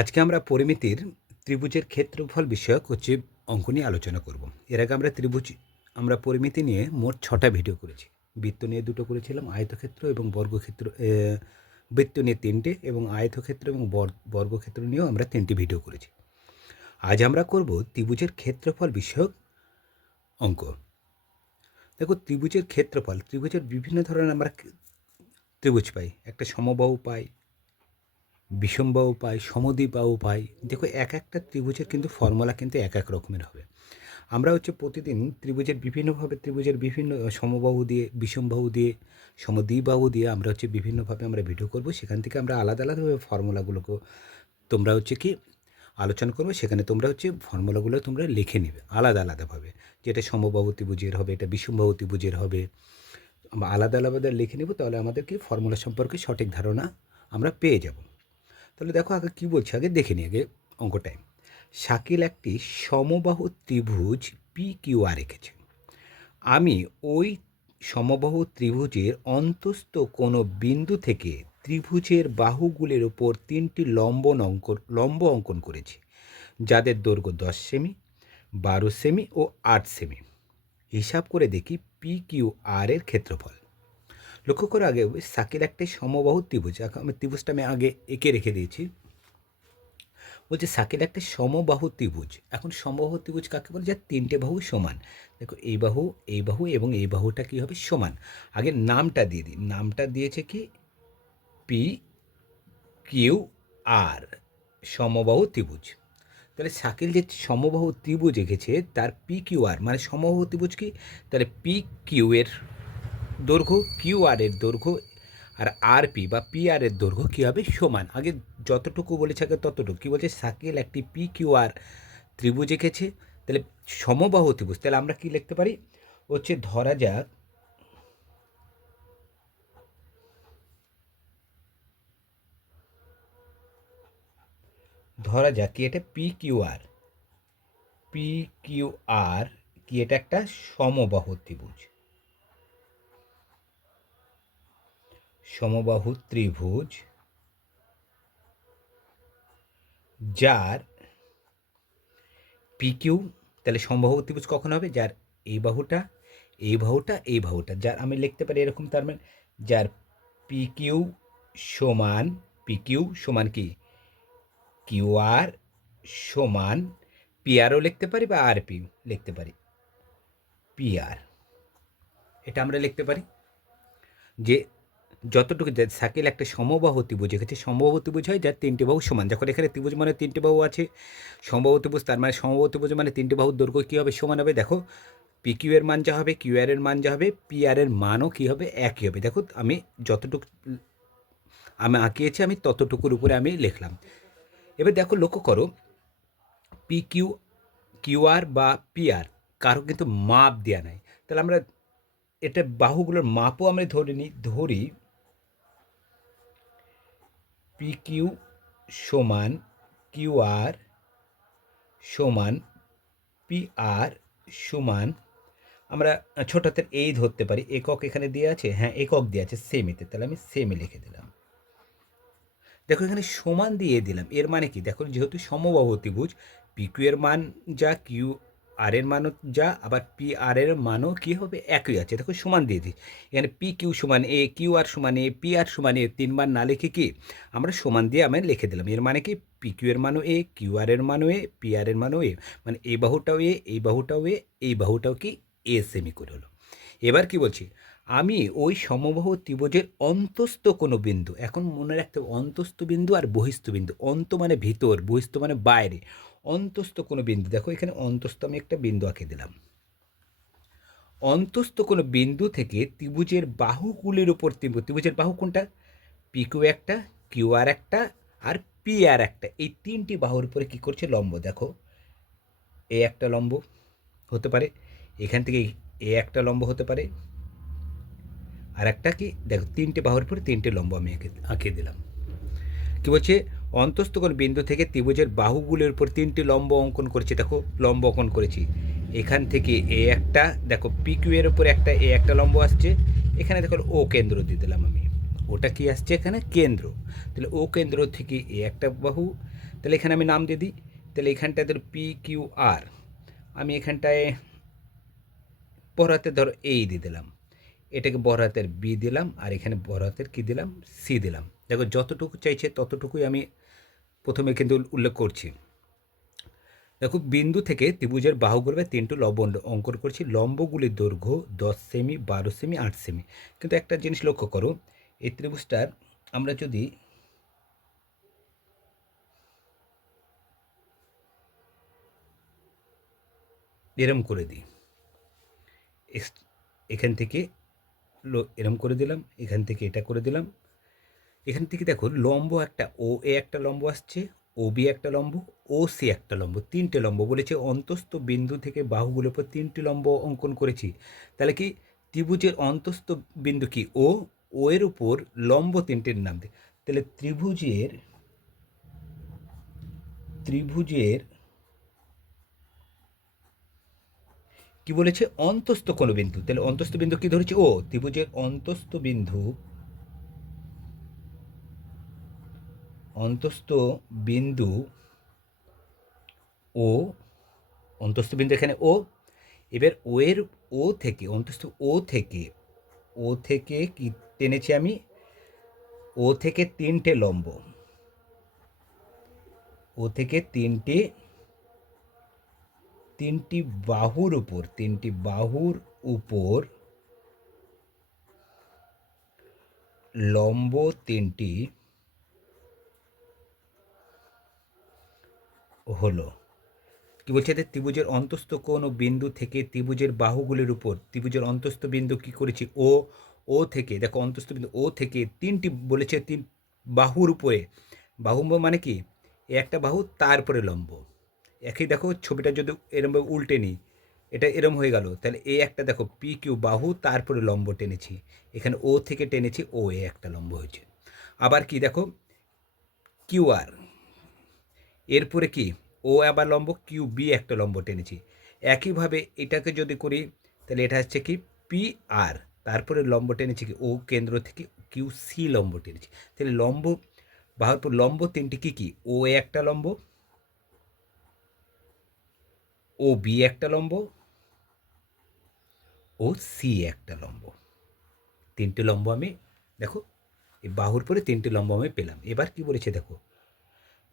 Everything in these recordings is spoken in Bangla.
আজকে আমরা পরিমিতির ত্রিভুজের ক্ষেত্রফল বিষয়ক হচ্ছে অঙ্ক নিয়ে আলোচনা করব। এর আগে আমরা ত্রিভুজ, আমরা পরিমিতি নিয়ে মোট ছটা ভিডিও করেছি। বৃত্ত নিয়ে দুটো করেছিলাম, আয়তক্ষেত্র এবং বর্গক্ষেত্র বৃত্ত নিয়ে তিনটে এবং আয়তক্ষেত্র এবং বর্গক্ষেত্র নিয়েও আমরা তিনটি ভিডিও করেছি। আজ আমরা করব ত্রিভুজের ক্ষেত্রফল বিষয়ক অঙ্ক। দেখো, ত্রিভুজের ক্ষেত্রফল, ত্রিভুজের বিভিন্ন ধরনের আমরা ত্রিভুজ পাই। একটা সমবাহু পাই বিষমবাহু পাই সমদ্বিবাহু পাই দেখো এক একটা ত্রিভুজের কিন্তু ফর্মুলা কিন্তু এক এক রকমের হবে। আমরা হচ্ছে প্রতিদিন ত্রিভুজের বিভিন্নভাবে ত্রিভুজের বিভিন্ন সমবাহু দিয়ে বিষমবাহু দিয়ে সমদ্বিবাহু দিয়ে আমরা হচ্ছে বিভিন্নভাবে আমরা ভিডিও করব। সেখান থেকে আমরা আলাদা আলাদাভাবে ফর্মুলাগুলোকে তোমরা হচ্ছে কি আলোচনা করবে। সেখানে তোমরা হচ্ছে ফর্মুলাগুলো তোমরা লিখে নেবে আলাদা আলাদাভাবে। যেটা সমবাহু ত্রিভুজের হবে, এটা বিষমবাহু ত্রিভুজের হবে। আলাদা আলাদা লিখে নেব, তাহলে আমাদেরকে ফর্মুলা সম্পর্কে সঠিক ধারণা আমরা পেয়ে যাব। তাহলে দেখো আগে কী বলছি? আগে দেখে নিই, আগে অঙ্কটায় শাকিল একটি সমবাহু ত্রিভুজ পি কিউ আর রেখেছে। আমি ওই সমবাহু ত্রিভুজের অন্তস্থ কোনো বিন্দু থেকে ত্রিভুজের বাহুগুলির ওপর তিনটি লম্ব অঙ্কন লম্ব অঙ্কন করেছি, যাদের দৈর্ঘ্য দশ সেমি, বারো সেমি ও আট সেমি। হিসাব করে দেখি পি কিউ আর এর ক্ষেত্রফল। লক্ষ্য করে আগে, সাকির একটাই সমবাহু ত্রিভুজ আমি ত্রিভুজটা আমি আগে এঁকে রেখে দিয়েছি। বলছে সাকির একটা সমবাহু ত্রিভুজ। এখন সমবাহু ত্রিভুজ কাকে বলে? যার তিনটে বাহু সমান। দেখো, এই বাহু এই বাহু এবং এই বাহুটা কী হবে? সমান। আগে নামটা দিয়ে দিই। নামটা দিয়েছে কি? P, Q, R. সমবাহু ত্রিভুজ। তাহলে শাকিল যে সমবাহু ত্রিভুজ এঁকেছে, তার পি, কিউ, আর। মানে সমবাহু ত্রিভুজ কি? তাহলে পি, কিউ এর দৈর্ঘ্য কিউ আর এর দৈর্ঘ্য আর আর পি বা পি আর এর দৈর্ঘ্য কী হবে? সমান। আগে যতটুকু বলেছে, আগে ততটুকু। কী বলছে? সাকিল একটি পি কিউ আর ত্রিভুজ এঁকেছে। তাহলে সমবাহু ত্রিভুজ। তাহলে আমরা কি লিখতে পারি? হচ্ছে ধরা যাক ধরা যাক কি এটা P Q R. P Q R কি এটা একটা সমবাহু ত্রিভুজ। সমবাহু ত্রিভুজ, যার পি কিউ তাহলে সমবাহু ত্রিভুজ কখন হবে? যার এই বাহুটা এই বাহুটা এই বাহুটা। যার, আমি লিখতে পারি এরকম তার মানে যার পি কিউ সমান পি কিউ সমান কি? কিউ আর সমান পি আরও লিখতে পারি বা আর পি লিখতে পারি। পি আর এটা আমরা লিখতে পারি। যে যতটুকু যে সাইকেল একটা সমবাহু ত্রিভুজ এক্ষেত্রে সমবাহু ত্রিভুজ হয় যার তিনটি বাহু সমান। যখন এখানে ত্রিভুজ মানে তিনটি বাহু আছে, সমবাহু ত্রিভুজ তার মানে সমবাহু ত্রিভুজ মানে তিনটে বাহুর দৈর্ঘ্য কী হবে? সমান হবে। দেখো পি কিউ এর মান যা হবে কিউ আর এর মান যা হবে পি আর এর মানও কী হবে? একই হবে। দেখো, আমি যতটুকু, আমি আঁকিয়েছি, আমি ততটুকুর উপরে আমি লিখলাম। এবার দেখো, লক্ষ্য করো পি কিউ কিউ আর বা পি আর কারও কিন্তু মাপ দেওয়া নাই। তাহলে আমরা, এটা বাহুগুলোর মাপও আমরা ধরে নিই ধরি পি কিউ সমান কিউ আর সমান পি আর সমান, আমরা ছোট হাতের এই ধরতে পারি, একক এখানে দিয়ে আছে হ্যাঁ একক দিয়ে আছে সেমিতে তাহলে আমি সেমে লিখে দিলাম। দেখো এখানে সমান দিয়ে দিলাম, এর মানে কি? দেখো যেহেতু সমবাহু ত্রিভুজ পি কিউ এর মান যা কিউ আর এর মানও যা, আবার পি আর এর মানও কী হবে? একই আছে। দেখো, সমান দিয়ে দিই। এখানে পি কিউ সমান এ কিউ আর সমান এ পি আর সমান এ তিনবার না লিখে কি? আমরা সমান দিয়ে আমি লিখে দিলাম। এর মানে কি? পি কিউ এর মানও এ কিউ আর এর মানও এ পি আর এর মানও এ মানে এই বাহুটাও এ এই বাহুটাও এ এই বাহুটাও কি? এ সেমি করে হলো। এবার কি বলছি? আমি ওই সমবাহু ত্রিভুজের অন্তস্থ কোনো বিন্দু, এখন মনে রাখতে হবে অন্তস্থ বিন্দু আর বহিস্থ বিন্দু, অন্ত মানে ভিতর, বহিস্থ মানে বাইরে, অন্তস্থ কোনো বিন্দু, দেখো এখানে অন্তস্থ আমি একটা বিন্দু আঁকে দিলাম। অন্তস্থ কোনো বিন্দু থেকে ত্রিভুজের বাহুগুলির উপর ত্রিভুজ ত্রিভুজের বাহু কোনটা? পি কিউ একটা কিউ আর একটা আর পি আর একটা, এই তিনটি বাহুর উপরে কী করছে? লম্ব, দেখো এ একটা লম্ব, হতে পারে, এখান থেকে এ একটা লম্ব হতে পারে। আর একটা কি, দেখো, তিনটে বাহুর উপরে তিনটে লম্ব আমি এঁকে, আঁকিয়ে দিলাম। কি বলছে? অন্তস্থ কোন বিন্দু থেকে ত্রিভুজের বাহুগুলির উপর তিনটি লম্ব অঙ্কন করেছি। দেখো, লম্ব অঙ্কন করেছি। এখান থেকে এ একটা, দেখো পি কিউ এর উপর একটা, এ একটা লম্ব আসছে। এখানে দেখো, ও কেন্দ্র দিয়ে দিলাম আমি। ওটা কি আসছে এখানে? কেন্দ্র। তাহলে ও কেন্দ্র থেকে এ একটা বাহু, তাহলে এখানে আমি নাম দিয়ে দিই। তাহলে এখানটায় ধরো পি কিউ আর। আমি এখানটায় বড় হাতের ধরো এই দিয়ে দিলাম। এটাকে বড়াতের বি দিলাম আর এখানে বড় হাতের কী দিলাম? সি দিলাম। দেখো যতটুকু চাইছে ততটুকুই আমি প্রথমে কিন্তু উল্লেখ করছি। দেখো বিন্দু থেকে ত্রিভুজের বাহুগুলো তিনটে লম্ব অঙ্কন করছি। লম্বগুলির দৈর্ঘ্য দশ সেমি, বারো সেমি, আট সেমি। কিন্তু একটা জিনিস লক্ষ্য করো, এই ত্রিভুজটার আমরা যদি এরম করে দিই। এখান থেকে এরম করে দিলাম, এখান থেকে এটা করে দিলাম। এখান থেকে দেখো, লম্ব একটা ও এ একটা লম্ব আসছে ও বি একটা লম্ব ও সি একটা লম্ব, তিনটে লম্ব বলেছে। অন্তস্থ বিন্দু থেকে বাহুগুলোর উপর তিনটে লম্ব অঙ্কন করেছি। তাহলে কি, ত্রিভুজের অন্তস্থ বিন্দু কি ও ও এর উপর লম্ব তিনটের নাম দিই তাহলে ত্রিভুজের ত্রিভুজের কি বলেছে? অন্তস্থ কোনো বিন্দু তাহলে অন্তস্থ বিন্দু কি ধরেছে? ও, ত্রিভুজের অন্তস্থ বিন্দু অন্তস্থ বিন্দু ও অন্তস্থ বিন্দু এখানে ও। এবার ও এর ও থেকে, অন্তস্থ ও থেকে ও থেকে কি টেনেছি আমি? ও থেকে তিনটে লম্ব। ও থেকে তিনটে তিনটি বাহুর উপর, তিনটি বাহুর উপর লম্ব তিনটি হলো। কি বলছে এদের? ত্রিভুজের অন্তস্থ কোন বিন্দু থেকে ত্রিভুজের বাহুগুলির উপর। ত্রিভুজের অন্তস্থ বিন্দু কি করেছি? ও ও থেকে, দেখো অন্তস্থ বিন্দু, ও থেকে তিনটি বলেছে তিন বাহুর উপরে। বাহু মানে কি? একটা বাহু তারপরে লম্ব। একই দেখো, ছবিটা যদি এরমভাবে উল্টে নিই, এটা এরম হয়ে গেল। তাহলে এ একটা দেখো পি কিউ বাহু, তারপরে লম্ব টেনেছি। এখানে ও থেকে টেনেছি ও এ একটা লম্ব হয়েছে। আবার কি দেখো কিউ আর এরপরে কি ও আবার লম্ব কিউ বি একটা লম্ব টেনেছি। একইভাবে এটাকে যদি করি, তাহলে এটা হচ্ছে কি পি আর তারপরে লম্ব টেনেছি কি ও কেন্দ্র থেকে কিউ সি লম্ব টেনেছি। তাহলে লম্ব, বাহুর লম্ব তিনটি কি কি ও একটা লম্ব ও বি একটা লম্ব, ও সি একটা লম্ব। তিনটে লম্ব আমি, দেখো, এই বাহুর পরে তিনটে লম্ব আমি পেলাম। এবার কি বলেছে দেখো,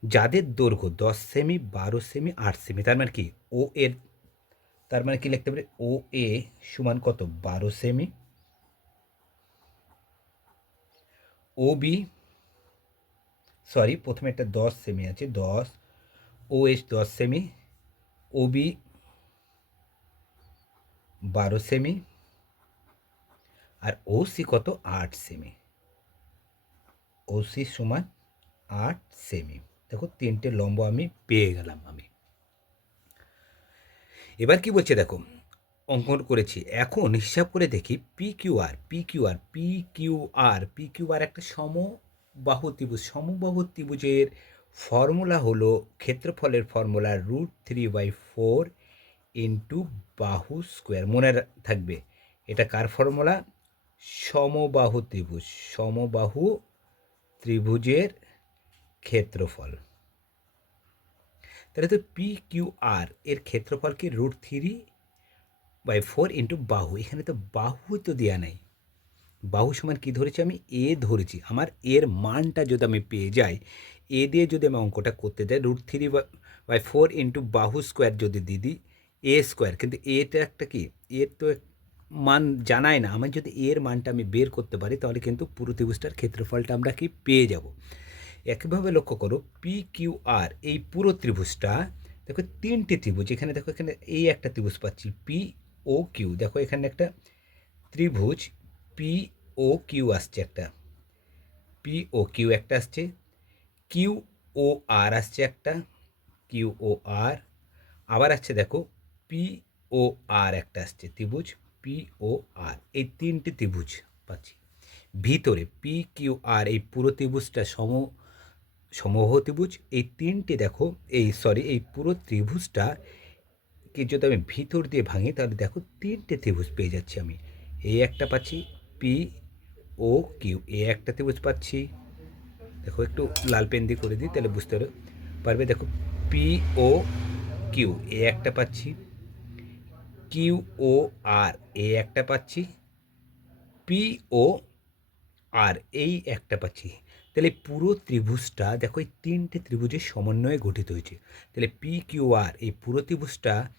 যাদের দৈর্ঘ্য দশ সেমি, বারো সেমি, আট সেমি, তার মানে কি ও এর, তার মানে কি লিখতে পারি? ও এ সমান কত? বারো সেমি। ও বি, সরি, প্রথমে একটা দশ সেমি আছে, দশ, ও এস দশ সেমি ও বি বারো সেমি আর ও সি কত? আট সেমি। ও সি সমান আট সেমি। দেখো, তিনটে লম্ব আমি পেয়ে গেলাম আমি। এবার কি বলছে দেখো, অঙ্কন করেছি। এখন হিসাব করে দেখি P Q R P Q R P Q R P Q R একটা সমবাহু ত্রিভুজ, সমবাহু ত্রিভুজের ফর্মুলা হলো ক্ষেত্রফলের formula root three by four into বাহু স্কোয়ার। মনে থাকবে, এটা কার ফর্মুলা? সমবাহু ত্রিভুজ, সমবাহু ত্রিভুজের ক্ষেত্রফল। তাহলে তো পি কিউ আর এর ক্ষেত্রফল কি root three by four into বাহু, এখানে তো বাহু তো দেওয়া নাই। বাহু সমান কী ধরেছি আমি? এ ধরেছি। আমার এর মানটা যদি আমি পেয়ে যাই এ দিয়ে যদি আমি অঙ্কটা করতে যাই root three by four into বাহু স্কোয়ার যদি দিয়ে দিই এ স্কোয়ার কিন্তু এটা একটা কি? এর তো মান জানাই না। আমার যদি এর মানটা আমি বের করতে পারি, তাহলে কিন্তু পুরো ত্রিভুজটার ক্ষেত্রফলটা আমরা কি পেয়ে যাব? একইভাবে লক্ষ্য করো পি কিউ আর এই পুরো ত্রিভুজটা, দেখো তিনটে ত্রিভুজ। এখানে দেখো এখানে এই একটা ত্রিভুজ পাচ্ছি পি ও কিউ দেখো এখানে একটা ত্রিভুজ পি ও কিউ আসছে একটা। পি ও কিউ একটা আসছে কিউ ও আর আসছে একটা কিউ ও আর আবার আসছে দেখো পি ও আর একটা আসছে, ত্রিভুজ পি ও আর এই তিনটে ত্রিভুজ পাচ্ছি। ভিতরে পি কিউ আর এই পুরো ত্রিভুজটা সম সমবাহ ত্রিভুজ। এই তিনটে দেখো, এই সরি এই পুরো ত্রিভুজটা কে যদি আমি ভিতর দিয়ে ভাঙি, তাহলে দেখো তিনটে ত্রিভুজ পেয়ে যাচ্ছি আমি। এই একটা পাচ্ছি পি ও কিউ এ একটা ত্রিভুজ পাচ্ছি দেখো, একটু লাল পেন দিয়ে করে দিই, তাহলে বুঝতে পারবে? দেখো পি ও কিউ এ একটা পাচ্ছি। কিউ ও আর এ একটা পাচ্ছি। পি ও আর এই একটা পাচ্ছি। তাহলে পুরো ত্রিভুজটা, দেখো, এই তিনটে ত্রিভুজের সমন্বয়ে গঠিত হয়েছে। তাহলে পি কিউ আর এই পুরো ত্রিভুজটা,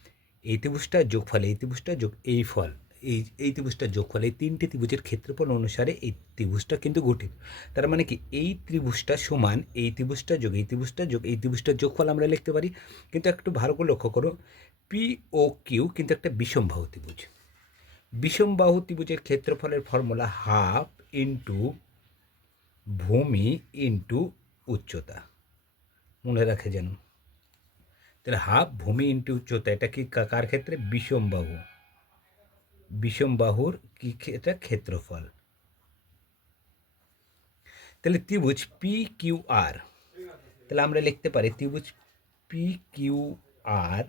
এই ত্রিভুজটা যোগফল, এই ত্রিভুজটা যোগ এই ফল। এই এই ত্রিভুজটা যোগফল এই তিনটে ত্রিভুজের ক্ষেত্রফল অনুসারে এই ত্রিভুজটা কিন্তু গঠিত। তার মানে কি, এই ত্রিভুজটা সমান, এই ত্রিভুজটা যোগ, এই ত্রিভুজটা যোগ, এই ত্রিভুজটার যোগফল আমরা লিখতে পারি। কিন্তু একটু ভালো করে লক্ষ্য করো পি ও কিউ কিন্তু একটা বিষমবাহু ত্রিভুজ। বিষমবাহু ত্রিভুজের ক্ষেত্রফলের ফর্মুলা হাফ ইন্টু ভূমি ইন্টু উচ্চতা। মনে রাখে যেন। তাহলে হাফ ভূমি ইন্টু উচ্চতা, এটা কা- কার ক্ষেত্রে? বিষমবাহু বিষমবাহুর কি ক্ষে- এটা ক্ষেত্রফল। তাহলে ত্রিভুজ পি কিউ আর তাহলে আমরা লিখতে পারি ত্রিভুজ পি কিউ আর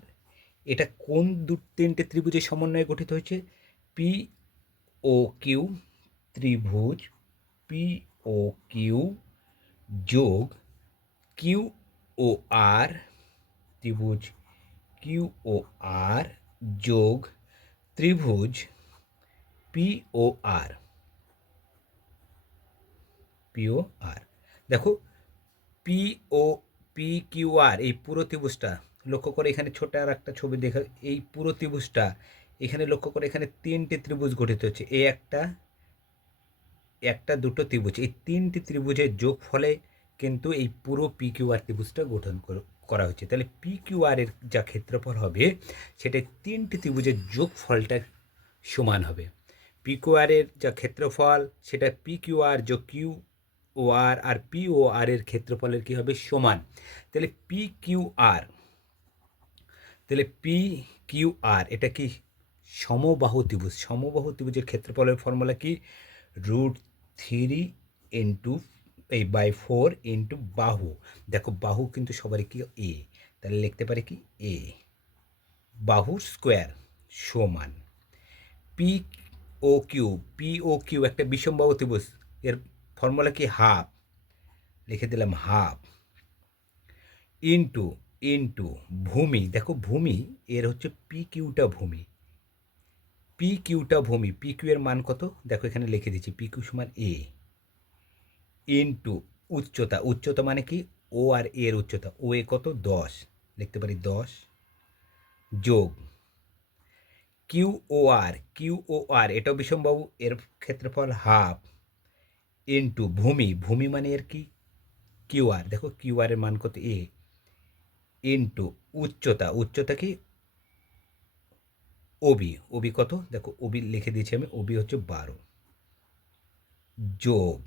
এটা কোন দু, তিনটে ত্রিভুজের সমন্বয়ে গঠিত হয়েছে? পি ও কিউ ত্রিভুজ পি ও কিউ যোগ কিউ ও আর ত্রিভুজ কিউ ও আর যোগ ত্রিভুজ পি ও আর পি ও আর দেখো P O P Q R এই পুরো ত্রিভুজটা, লক্ষ্য করে এখানে ছোট আর একটা ছবি দেখা, এই পুরো ত্রিভুজটা, এখানে লক্ষ্য করে এখানে তিনটে ত্রিভুজ গঠিত হচ্ছে এই একটা একটা, দুটো ত্রিভুজ, এই তিনটি ত্রিভুজের যোগ ফলে কিন্তু এই পুরো পি কিউ আর ত্রিভুজটা গঠন কর- হচ্ছে তাহলে পি কিউ আর এর যা ক্ষেত্রফল হবে, সেটা তিনটি ত্রিভুজের যোগ ফলটা সমান হবে। পি যা ক্ষেত্রফল, সেটা পি কিউ যোগ Q O R R P O R এর ক্ষেত্রফলের কী হবে সমান? তাহলে পি কিউ আর তাহলে পি কিউ আর এটা কি সমবাহু ত্রিভুজ? সমবাহু ত্রিভুজের ক্ষেত্রফলের ফর্মুলা কি? রুট থ্রি ইন্টু এই বাই ফোর ইন্টু বাহু। দেখো, বাহু কিন্তু সবারই কি? এ তাহলে লিখতে পারে কি? এ বাহু স্কোয়ার সমান। P O Q P O Q একটা বিষমবাহু ত্রিভুজ। এর ফর্মুলা কি? হাফ লিখে দিলাম হাফ ইন্টু ইন্টু ভূমি। দেখো ভূমি, এর হচ্ছে পি কিউটা ভূমি। পি কিউটা ভূমি। পি কিউ এর মান কত? দেখো এখানে লিখে দিচ্ছি পি কিউ সমান এ ইন্টু উচ্চতা। উচ্চতা মানে কি? ও আর এর উচ্চতা। ও এ কত? দশ। লিখতে পারি দশ। যোগ কিউ ও আর কিউ ও আর এটাও বিষমবাবু এর ক্ষেত্রফল হাফ ইন্টু ভূমি ভূমি মানে এর কি? কিউ আর দেখো কিউ আর মান কত? এ ইন্টু উচ্চতা উচ্চতা কি? ওবি ওবি কত? দেখো ওবি লিখে দিয়েছি আমি ওবি হচ্ছে বারো। যোগ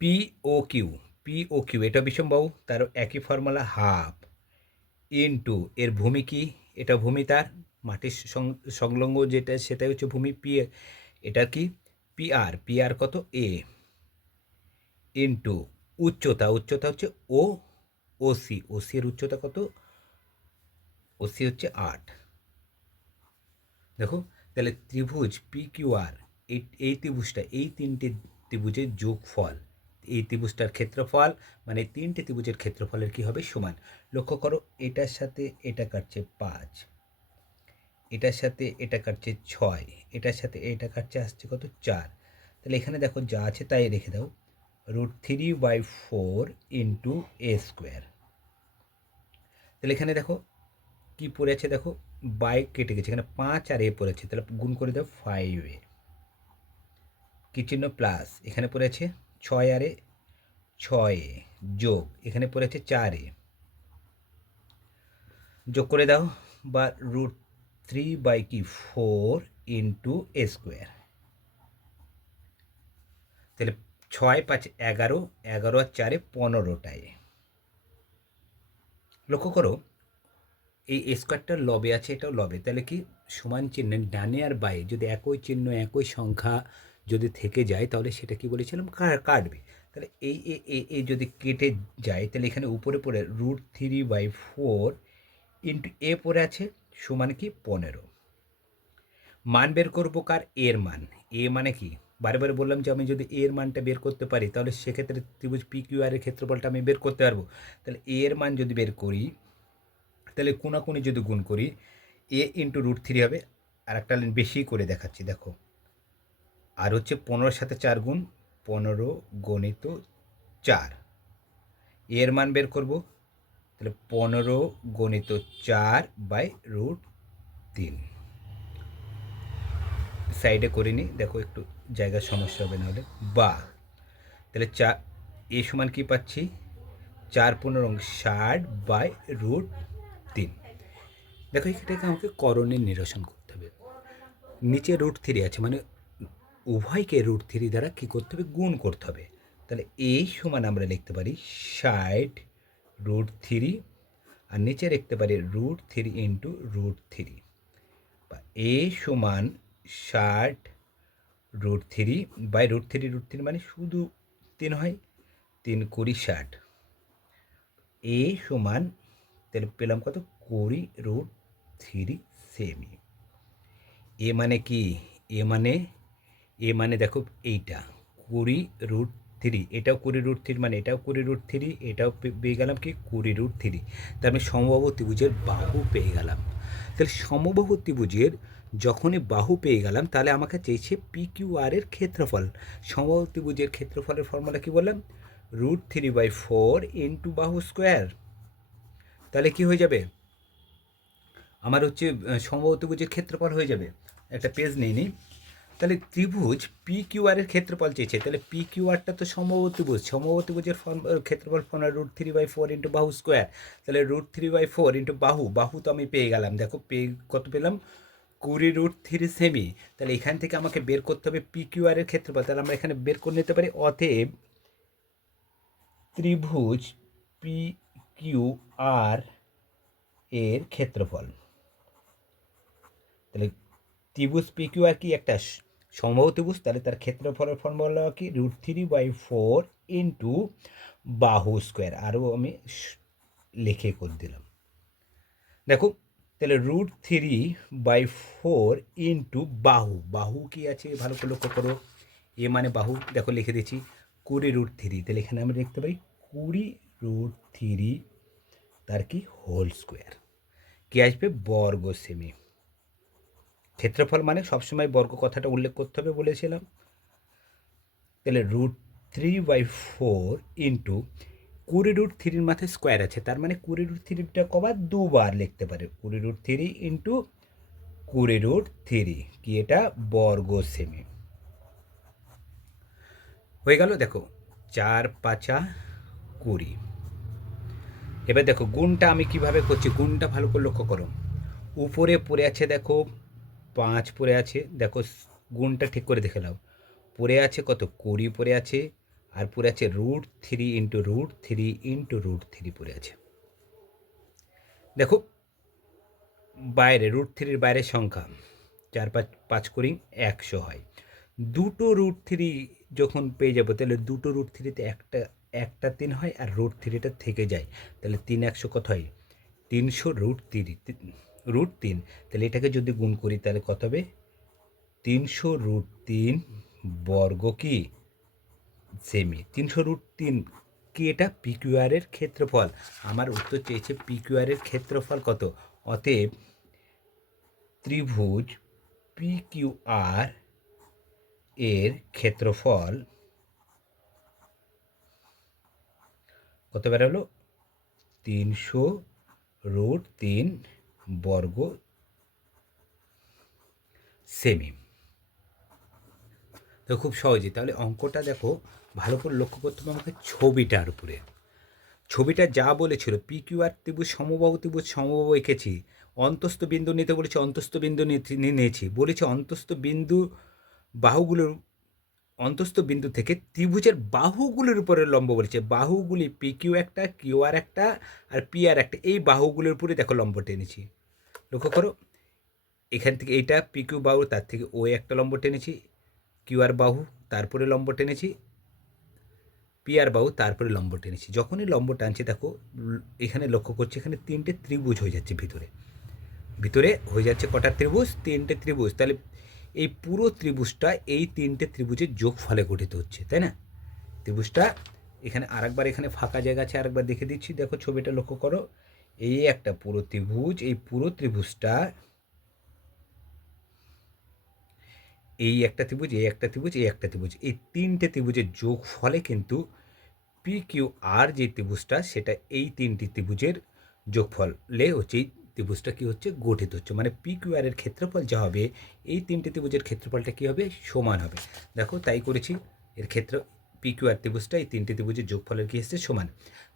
P O Q P O Q এটা বিষমবাহু তার একই ফর্মুলা হাফ ইন্টু এর ভূমি কি? এটা ভূমি তার মাটির সংলগ্ন যেটা, সেটাই হচ্ছে ভূমি পি এটা কি? পি আর পি আর কত? এ ইন্টু উচ্চতা উচ্চতা হচ্ছে ও ও সি ও সি এর উচ্চতা কত? ও সি হচ্ছে আট। দেখো, তাহলে ত্রিভুজ পি কিউ আর এই ত্রিভুজটা, এই তিনটে ত্রিভুজের যোগফল, এই ত্রিভুজটার ক্ষেত্রফল মানে তিনটে ত্রিভুজের ক্ষেত্রফলের কি হবে? সমান। লক্ষ্য করো, এটার সাথে এটা কাটছে পাঁচ। এটার সাথে এটা কাটছে ছয়, এটার সাথে এটা কাটছে আসছে কত চার। তাহলে এখানে দেখো যা আছে তাই রেখে দাও। Root three by four into a square. তাহলে এখানে দেখো কি পড়েছে দেখো, বাই কেটে গেছে। এখানে পাঁচ আর এ পড়েছে তাহলে গুণ করে দাও ফাইভ এ। কি চিহ্ন? প্লাস এখানে পড়েছে ছয় আর এ, ছয় এ। যোগ। এখানে পড়েছে চার এ। যোগ করে দাও বা রুট থ্রি বাই কি ফোর ইন্টু এ স্কোয়ার তাহলে ছয়, পাঁচ, এগারো এগারো আর চারে পনেরোটায় লক্ষ্য করো, এই স্কোয়ারটার লবে আছে, এটাও লবে। তাহলে কি সমান চিহ্ন, ডানে আর বায়ে, যদি একই চিহ্ন, একই সংখ্যা যদি থেকে যায়, তাহলে সেটা কি বলেছিলাম? কাটবে। তাহলে এই এ যদি কেটে যায়, তাহলে এখানে উপরে পড়ে root three by four into a পড়ে আছে সমান কি? পনেরো। মান বের করব কার? এর মান। এ মানে কি? বারে বারে বললাম যে আমি যদি এর মানটা বের করতে পারি, তাহলে সেক্ষেত্রে ত্রিভুজ পি কিউ আর এর ক্ষেত্রফলটা আমি বের করতে পারব। তাহলে এ এর মান যদি বের করি, তাহলে কোনাকুনি যদি গুণ করি, এ ইন্টু রুট থ্রি হবে। আর একটা লাইন বেশি করে দেখাচ্ছি, দেখো। আর হচ্ছে পনেরোর সাথে চার গুণ, পনেরো গণিত চার। এর মান বের করব। তাহলে পনেরো গণিত চার বাই রুট তিন। সাইডে করে নিই, দেখো একটু জায়গার সমস্যা হবে নাহলে। বা, তাহলে চা, এ সমান কি পাচ্ছি? চার পনেরো ষাট বাই রুট তিন। দেখো এটাকে আমাকে করণের নিরসন করতে হবে। নিচে রুট থ্রি আছে মানে উভয়কে রুট থ্রি দ্বারা কী করতে হবে? গুণ করতে হবে। তাহলে এই সমান আমরা লিখতে পারি ষাট রুট থ্রি আর নিচে লিখতে পারি root three into root three বা এ সমান ষাট root three by root three root three মানে শুধু তিন হয়, তিন কুড়ি ষাট। এ সমান, তাহলে পেলাম কত? কুড়ি রুট থ্রি সেমি এ মানে কি? এ মানে এ মানে দেখো এইটা, কুড়ি রুট থ্রি এটাও কুড়ি রুট থ্রি মানে এটাও কুড়ি রুট থ্রি এটাও পেয়ে গেলাম কি কুড়ি রুট থ্রি তার মানে সমবাহু ত্রিভুজের বাহু পেয়ে গেলাম। তাহলে সমবাহু ত্রিভুজের যখনই বাহু পেয়ে গেলাম, তাহলে আমাকে চেয়েছে পি কিউ আর এর ক্ষেত্রফল। সমবাহু ত্রিভুজের ক্ষেত্রফলের ফর্মুলা কি বললাম? Root three by four into বাহু স্কোয়ার তাহলে কি হয়ে যাবে? আমার হচ্ছে সমবাহু ত্রিভুজের ক্ষেত্রফল হয়ে যাবে। একটা পেজ নিয়ে নিই। তাহলে ত্রিভুজ পি কিউ আর এর ক্ষেত্রফল চেয়েছে। তাহলে পি কিউ আরটা তো সমবাহু ত্রিভুজ সমবাহু ত্রিভুজের ফর্ম ক্ষেত্রফল form root three by four into বাহু স্কোয়ার তাহলে root three by four into বাহু বাহু তো আমি পেয়ে গেলাম। দেখো পেয়ে, কত পেলাম? কুড়ি রুট থ্রি সেমি তাহলে এখান থেকে আমাকে বের করতে হবে পি কিউ আর এর ক্ষেত্রফল। তাহলে আমরা এখানে বের করে নিতে পারি অতএব ত্রিভুজ পি কিউ আর এর ক্ষেত্রফল। তাহলে ত্রিভুজ পি কিউ আর কি? একটা স- সমবাহু ত্রিভুজ তাহলে তার ক্ষেত্রফলের ফর্মুলা কি? Root three by four into বাহু স্কোয়ার আরও আমি লিখে করে দিলাম। দেখো, তাহলে root three by four into বাহু। বাহু কি আছে? ভালো করে লক্ষ্য করো। এ মানে বাহু। দেখো, লিখে দিচ্ছি, কুড়ি রুট থ্রি তাহলে এখানে আমরা দেখতে পাই, কুড়ি রুট থ্রি তার কি? হোল স্কোয়ার কি আসবে? বর্গ সেমি ক্ষেত্রফল মানে সবসময় বর্গ কথাটা উল্লেখ করতে হবে বলেছিলাম। তাহলে root three by four into কুড়ি রুট থ্রির মাথায় স্কোয়ার আছে, তার মানে কুড়ি রুট থ্রিটা কবার দুবার লিখতে পারে। কুড়ি রুট থ্রি ইন্টু কুড়ি রুট থ্রি কি এটা? বর্গ সেমি হয়ে গেল দেখো, চার পাঁচা কুড়ি। এবার দেখো, গুণটা আমি কীভাবে করছি? গুণটা ভালো করে লক্ষ্য করো। উপরে পড়ে আছে দেখো পাঁচ পড়ে আছে, দেখো গুণটা ঠিক করে দেখে নাও। পড়ে আছে কত? কুড়ি পড়ে আছে, আর পড়ে আছে root three into root three into root three পড়ে আছে। দেখো, বাইরে রুট থ্রির বাইরের সংখ্যা, চার পাঁচ পাঁচ করি একশো হয়। দুটো রুট থ্রি যখন পেয়ে যাব, তাহলে দুটো রুট থ্রিতে একটা একটা তিন হয়, আর রুট থ্রিটা থেকে যায়। তাহলে তিন একশো কত হয়? তিনশো রুট তিরি রুট তিন। তাহলে এটাকে যদি গুণ করি, তাহলে কত হবে? তিনশো রুট তিন বর্গ কি? সেমি তিনশো রুট তিন কি এটা? পিকিউআরের ক্ষেত্রফল। আমার উত্তর চেয়েছে পিকিউআরের ক্ষেত্রফল কত? অতএব ত্রিভুজ পিকিউআর এর ক্ষেত্রফল কত বেরোলো তিনশো রুট তিন বর্গ সেমি তো খুব সহজে, তাহলে অঙ্কটা দেখো, ভালো করে লক্ষ্য করতে হবে আমাকে ছবিটার উপরে। ছবিটা যা বলেছিল পি কিউ আর ত্রিভুজ, সমবাহু ত্রিভুজ, সমবাহু এঁকেছি, অন্তস্থ বিন্দু নিতে বলেছে, অন্তস্থ বিন্দু নিয়েছি, বলেছে অন্তস্থ বিন্দু বাহুগুলোর অন্তস্থ বিন্দু থেকে ত্রিভুজের বাহুগুলির উপরে লম্ব বলেছে। বাহুগুলি পি কিউ একটা কিউ আর একটা আর পি আর একটা। এই বাহুগুলির উপরে দেখো লম্ব টেনেছি। লক্ষ্য করো, এখান থেকে এইটা পি কিউ বাহু, তার থেকে ও একটা লম্ব টেনেছি। কিউ আর বাহু, তারপরে লম্ব টেনেছি। পি আর বাহু, তারপরে লম্ব টেনেছি। যখনই লম্ব টানছি, দেখো, এখানে লক্ষ্য করছি, এখানে তিনটে ত্রিভুজ হয়ে যাচ্ছে ভিতরে। ভিতরে হয়ে যাচ্ছে কটা ত্রিভুজ? তিনটে ত্রিভুজ। তাহলে এই পুরো ত্রিভুজটা এই তিনটে ত্রিভুজের যোগ ফলে গঠিত হচ্ছে, তাই না? ত্রিভুজটা এখানে আরেকবার এখানে ফাঁকা জায়গা আছে, আরেকবার দেখে দিচ্ছি। দেখো ছবিটা লক্ষ্য করো। এই একটা পুরো ত্রিভুজ, এই পুরো ত্রিভুজটা এই একটা ত্রিভুজ, এই একটা ত্রিভুজ, এই একটা ত্রিভুজ, এই তিনটে ত্রিভুজের যোগ ফলে কিন্তু পি কিউ আর যে ত্রিভুজটা, সেটা এই তিনটি ত্রিভুজের যোগফলে হচ্ছে ত্রিভুজটা কী হচ্ছে? গঠিত হচ্ছে। মানে পি কিউ আর এর ক্ষেত্রফল যা হবে, এই তিনটে ত্রিভুজের ক্ষেত্রফলটা কী হবে? সমান হবে। দেখো, তাই করেছি। এর ক্ষেত্র পি কিউ আর ত্রিভুজটা, এই তিনটে ত্রিভুজের যোগফলের কী এসছে? সমান।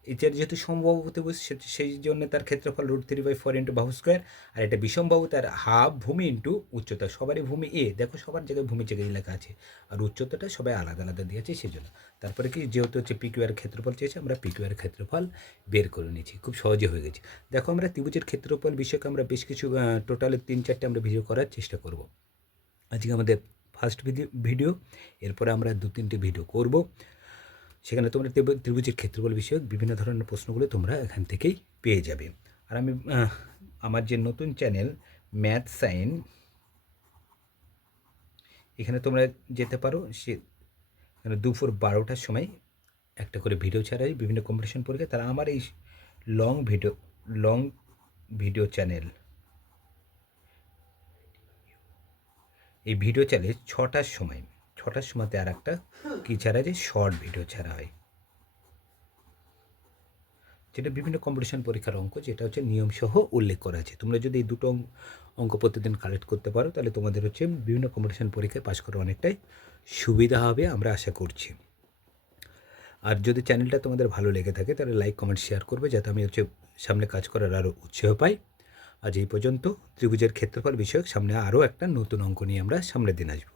এটার যেহেতু সমবাহু ত্রিভুজ সে- সেই জন্য তার ক্ষেত্রফল root three by four into বাহু স্কোয়ার আর এটা বিষমবাহু তার হাফ ভূমি ইন্টু উচ্চতা, সবারই ভূমি এ দেখো সবার জায়গায় ভূমি জায়গায় লেখা আছে, আর উচ্চতাটা সবাই আলাদা আলাদা দিয়েছে সেই জন্য তারপরে কি, যেহেতু হচ্ছে পিকিউআর ক্ষেত্রফল চেয়েছে, আমরা পিকিউআর ক্ষেত্রফল বের করে নিয়েছি, খুব সহজে হয়ে গেছে। দেখো আমরা ত্রিভুজের ক্ষেত্রফল বিষয়কে আমরা বেশ কিছু টোটালে তিন চারটে আমরা ভিডিও করার চেষ্টা করব। আজকে আমাদের ফার্স্ট ভিডিও এরপরে আমরা দু তিনটে ভিডিও করব। সেখানে তোমরা ত্রিভু- ত্রিভুজের ক্ষেত্রফল বিষয়ক বিভিন্ন ধরনের প্রশ্নগুলো তোমরা এখান থেকেই পেয়ে যাবে। আর আমি আমার যে নতুন চ্যানেল, ম্যাথ সাইন, এখানে তোমরা যেতে পারো। সে দুপুর বারোটার সময় একটা করে ভিডিও ছাড়াই বিভিন্ন কম্পিটিশন পরীক্ষা। তারা আমার এই long video long video channel এই ভিডিও চ্যানেল ছটার সময় ছটার সময়তে আর একটা কী ছাড়া যে শর্ট ভিডিও ছাড়া হয়। যেটা বিভিন্ন কম্পিটিশন পরীক্ষার অঙ্ক, যেটা হচ্ছে নিয়মসহ উল্লেখ করা আছে। তোমরা যদি এই দুটো অঙ্ক- অঙ্ক প্রতিদিন কালেক্ট করতে পারো, তাহলে তোমাদের হচ্ছে বিভিন্ন কম্পিটিশন পরীক্ষায় পাশ করা অনেকটাই সুবিধা হবে আমরা আশা করছি। আর যদি চ্যানেলটা তোমাদের ভালো লেগে থাকে, তাহলে লাইক কমেন্ট শেয়ার করবে, যাতে আমি হচ্ছে সামনে কাজ করার আরও উৎসাহ পাই। আজ এই পর্যন্ত। ত্রিভুজের ক্ষেত্রফল বিষয়ক সামনে আরও একটা নতুন অঙ্ক নিয়ে আমরা সামনের দিন আসব।